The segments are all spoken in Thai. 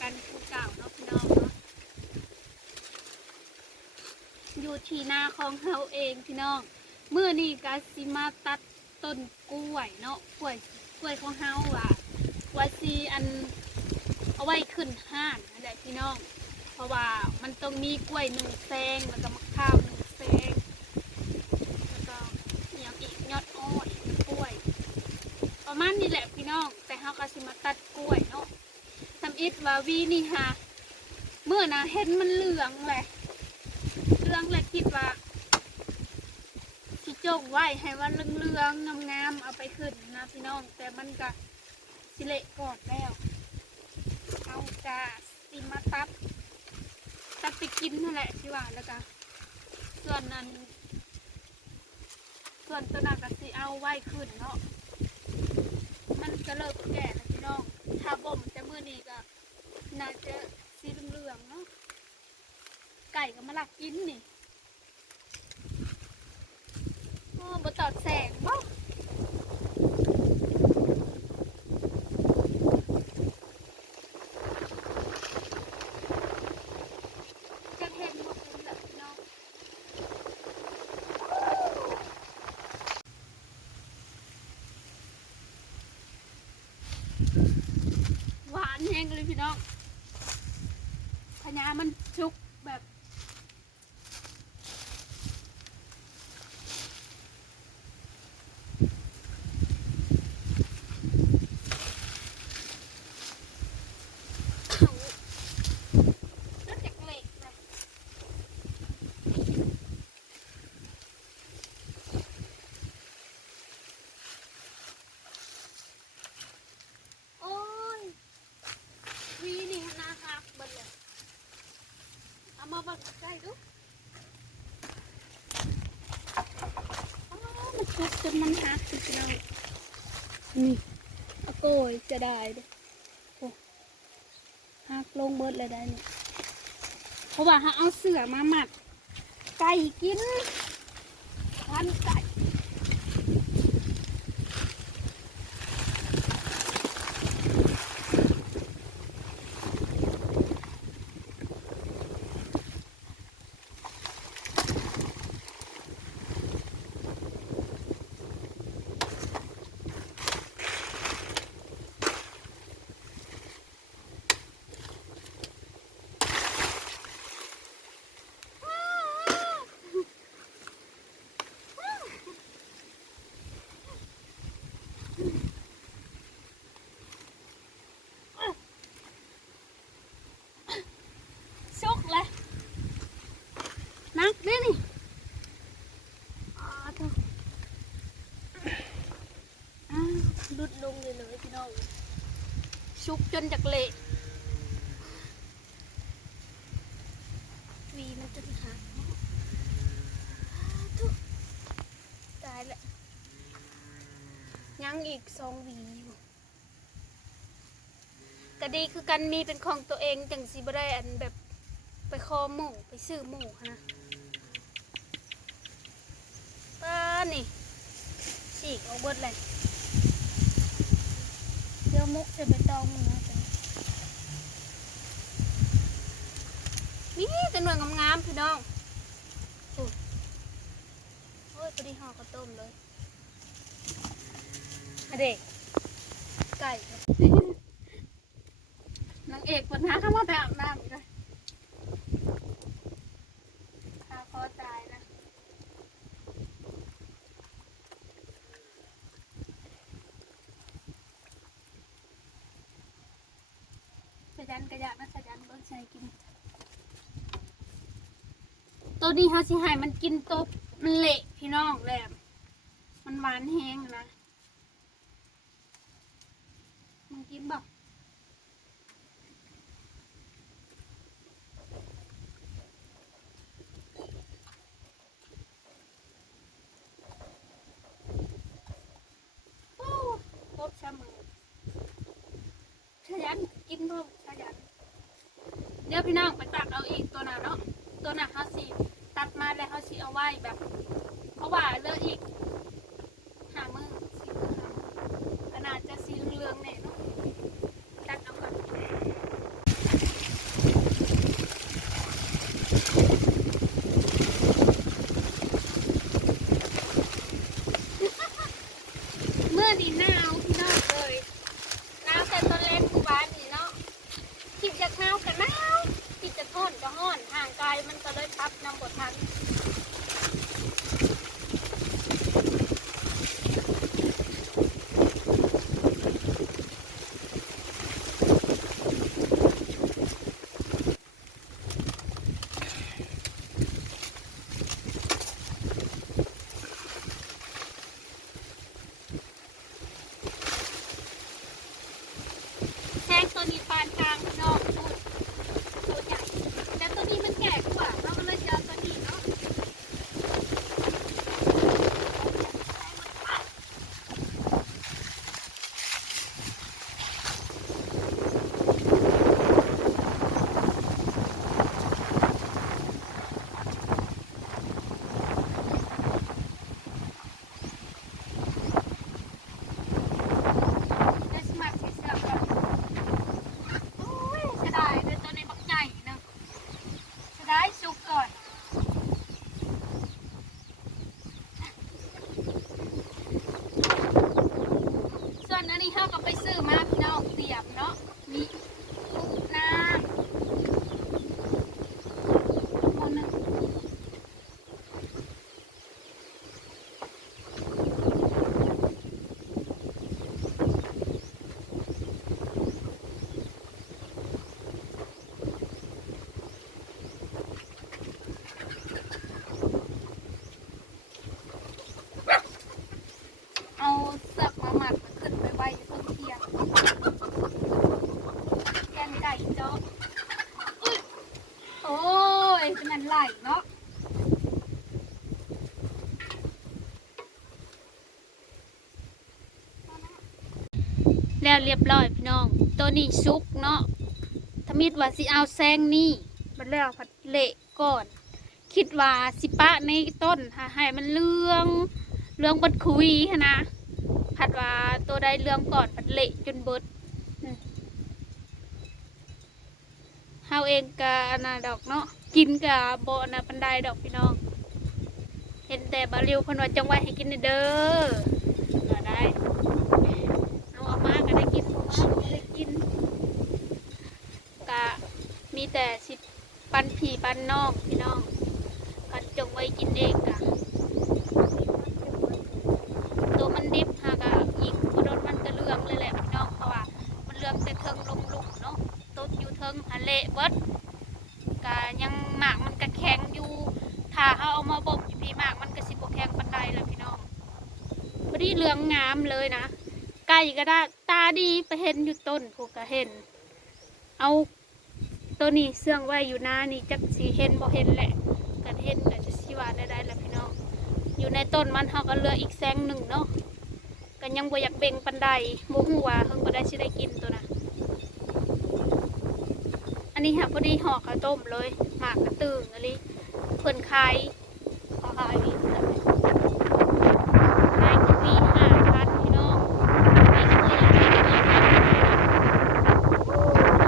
กันคือเก่าเนาะพี่น้องเนาะอยู่ที่นาของเฮาเองพี่น้องเมื่อนี้ก็สิมาตัดต้นกล้วยเนาะกล้วยของเฮาว่าสิอันเอาไว้ขึ้นห้านนั่นแหละพี่น้องเพราะว่ามันต้องมีกล้วย1 แซงแล้วก็มะพร้าว1 แซงแล้วก็อย่างอีกยอดอ้อยกล้วยประมาณนี้แหละพี่น้องแต่เฮาก็สิมาตัดกล้วยเนาะทำอิดว่าวีนี่ฮะเมื่อนะเห็นมันเหลืองแหละคิดว่าสิโจกไว้ให้ว่าเหลืองงามๆเอาไปขึ้นนะพี่น้องแต่มันก็สิเละก่อนแล้วเอาจะสิมาตัดไปกินนั่นแหละที่ว่าแล้วก็ส่วนตัวนั้นก็สิเอาไว้ขึ้นเนาะมันก็เริ่มแก่แล้วพี่น้องถ้าบ่มแต่มื้อนี้ก็น่าจะสีเหลืองเนาะไก่ก็มาลักกินนี่บ่ตอดแสงบ่จะเห็นบ่เป็นแบบพี่น้องหวานแห้งเลยพี่น้องพญามันชุกแบบนั่นจากเหล็กเลยโอ้ยวีนี่นาฮักเบิดเลยเอามาบังใกล้ดูมันชุกจนมันฮักพี่น้องนี่เอาโกยจะได้เด้อฮักลงเบิดเลยได้เนี่ยเพราะว่าฮักเอาเสือมาหมัดไก่กินพันไก่ชุกเลยนักดินี่ดุดลงเลยพี่น้องชุกจนจากเละวีมันจะหักตายแล้วยังอีก2 วีอยู่ก็ดีคือกันมีเป็นของตัวเองจังสิบ่ได้อันแบบไปคอหมูไปซื้อหมูนะป้านี่ฉีกเอาเบิดเลยเดี๋ยวมุกจะไปตองมึงนะจ๊ะนี่เป็นหน่วยงามๆพี่น้องโอ้ยพอดีห่อข้าวต้มเลยอะเด็กไก่นางเอกวันน้าเข้ามาแบบน้ำเลยข้าคอตายนะสะยันกระยานะสะยันเบิ้งใส่กินตัวนี้ฮะสิให้มันกินตัวมันเละพี่น้องแหลมมันหวานแห้งนะมันกินบอกพบชะมือขยันกินพวกขยันเดี๋ยวพี่น้องไปตักเอาอีกตัวน่ะเนาะตัวน่ะเขาสิตัดมาแล้วเขาสิเอาไว้แบบเพราะว่าเลือกอีก5 มื้อขนาดจะสีเหลืองๆเนี่ยเนาะตัดเอาก่อน นำบททันแทงตัวนี้ปานกลางนอกตัวใหญ่แต่ตัวนี้มันแก่กว่าเราก็เลยจะเอาตัวนี้เนาะได้สมัครใส่เสื้อก่อนโอ้ยเสียดายเลยตัวนี้บักใหญ่เนาะเสียดายสุกก่อน ส่วนอันนี้เขาก็ไปซื้อมาพี่น้องเตรียมเนาะมีน้ำคนนึงเอาเสือกมาหมัดมาขึ้นไปไว้ต้นเทียงแกงไก่เจาะอุ๊ยโอ้ยจะมันไหลเนาะแล้วเรียบร้อยพี่น้องตัวนี้ซุกเนาะถ้ามิดว่าสิเอาแซงนี่มันแล้วผัดเละก่อน คิดว่าสิปะในต้นให้มันเรื่องบัดคุยหั้นนะผัดว่าตัวใดเรื่องก่อนผัดเละจนเบิดเฮาเองกะอันน่ะดอกเนาะกินกะบ่อันน่ะปันไดดอกพี่น้อง เห็นแต่บาริวเพิ่นว่าจังไว้ให้กินเด้อก็ได้เอามาก็ได้กินบ่มาก็ได้กินกะมีแต่สิปันพี่ปันน้องพี่น้องกันจงไว้กินเองกะตัวมันดิบหากะอีกบ่โดนมันก็เรื่องเลยแหละพี่น้องเพราะว่ามันเรื่องแต่เทิงลงลุกเนาะต้นอยู่เทิงหาเละเบิดกะยังหมากมันก็แข็งอยู่ถ้าเฮาเอามาบ่มอยู่พี่หมากมันก็สิบ่แข็งปานใดล่ะพี่น้องบ่ได้เหลืองงามเลยนะไก่ก็ได้ตาดีไปเห็นอยู่ต้นผู้ก็เห็นเอาตัวนี้เสื่องไว้อยู่หน้านี่จักสิเห็นบ่เห็นแหละกันเห็นก็จะสิว่าได้แหละพี่น้องอยู่ในต้นมันเฮาก็เหลืออีกแซงหนึ่งเนาะก็ยังบ่อยากเบ่งปานใดบ่ฮู้ว่าเพิ่นบ่ได้สิได้กินตัวน่ะอันนี้ค่ะพอดีห่อข้าวต้มเลยหมากกระตึงอะไรเพิ่นขายขายอีกแล้วขายก็มี5,000พี่น้องมีก็คืออยากได้ก็มี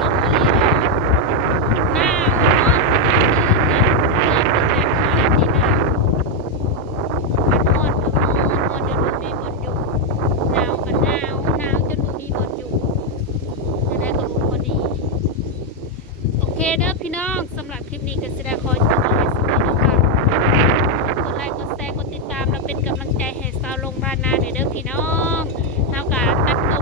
ลงมาเลยหน้าพี่น้องที่หน้ามันฮ้อนก็ฮ้อนฮ้อนจนบ่มีบนอยู่หนาวก็หนาวหนาวจนบ่มีบนอยู่จะได้ก็พอดีโอเคเด้อพี่น้องสำหรับคลิปนี้ก็แสดงขอจบเอาไว้สักนิดนะคะกดไลค์กดแชร์กดติดตามและเป็นกำลังใจให้สาวลงบ้านนาเด้อพี่น้องเฮาก็ตัดต้ม